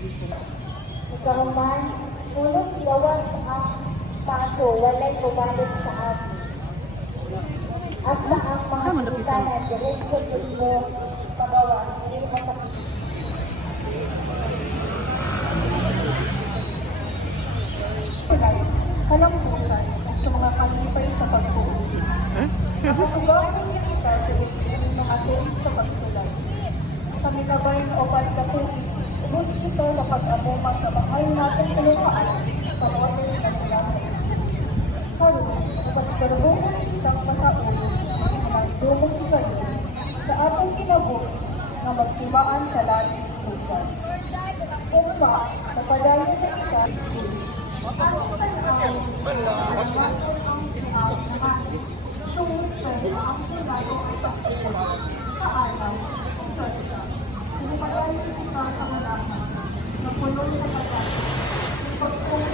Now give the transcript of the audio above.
Ikaruman, unos lawas ang paso, walay kubalit sa akin. At na ang mga kita na direkto mo pagawas, hindi masakit. Kalambutan sa mga kalipay sa pagpuuli. Nakasubahan niya kita sa ibigin mga tuwid sa pagsulay. Kami kabay na opat sa tuwid, ubos ito sa pag-amumang sa mahal natin kalukaan sa water na nilamay. Karoon, napagkaroon isang masaulo ng dumong kayo sa atong kinabot na magsimaan sa labing pusan. Umpa, napadayo sa isa, Thank you.